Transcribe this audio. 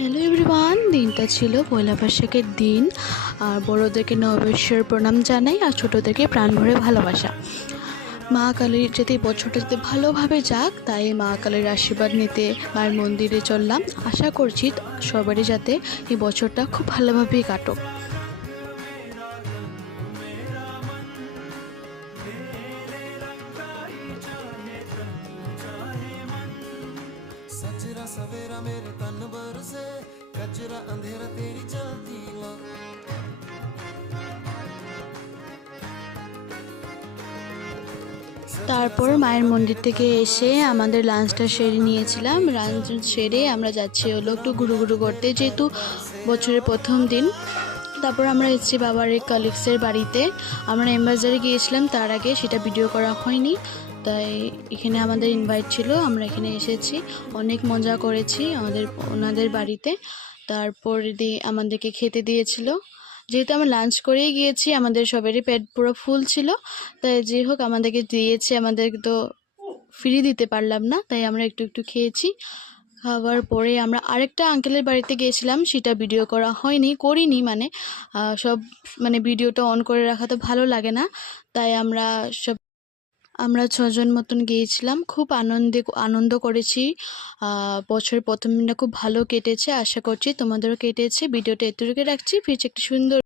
Hello everyone, দিনটা ছিল পয়লা বৈশাখের দিন। আর বড়োদেরকে নববর্ষের প্রণাম জানাই আর ছোটোদেরকে প্রাণ ভরে ভালোবাসা। মা কালীর যাতে বছরটা যাতে ভালোভাবে যাক, তাই মা কালীর আশীর্বাদ নিতে মায়ের মন্দিরে চললাম। আশা করছি সবারই যাতে এই বছরটা খুব ভালোভাবেই কাটুক। सजरा सवेरा मेरे तन बर से कजरा अंधेरा तेरी चलती ला। তারপর মায়ের মন্দির থেকে এসে আমাদের লাঞ্চটা সেরে নিয়েছিলাম। লাঞ্চ সেরে আমরা যাচ্ছি হলো একটু ঘুরু করতে, যেহেতু বছরের প্রথম দিন। তারপর আমরা এসেছি বাবার এক কালিগসের বাড়িতে। আমরা এমবাজারে গিয়েছিলাম, তার আগে সেটা ভিডিও করা হয়নি, তাই এখানে আমাদের ইনভাইট ছিল, আমরা এখানে এসেছি। অনেক মজা করেছি ওনাদের বাড়িতে। তারপর আমাদেরকে খেতে দিয়েছিল। যেহেতু আমরা লাঞ্চ করেই গিয়েছি, আমাদের সবারই পেট পুরো ফুল ছিল, তাই যাই হোক আমাদেরকে দিয়েছে। আমাদেরকে তো ফ্রি দিতে পারলাম না, তাই আমরা একটু একটু খেয়েছি। খাওয়ার পরে আমরা আরেকটা আঙ্কেলের বাড়িতে গিয়েছিলাম, সেটা ভিডিও করা হয়নি, করিনি মানে সব মানে ভিডিওটা অন করে রাখা তো ভালো লাগে না, তাই আমরা 6জন মতন গিয়েছিলাম। খুব আনন্দ করেছি। বছরের প্রথম দিনটা খুব ভালো কেটেছে। আশা করছি তোমাদেরও কেটেছে। ভিডিওটা এতটুকু রাখছি, ফিরছে একটা সুন্দর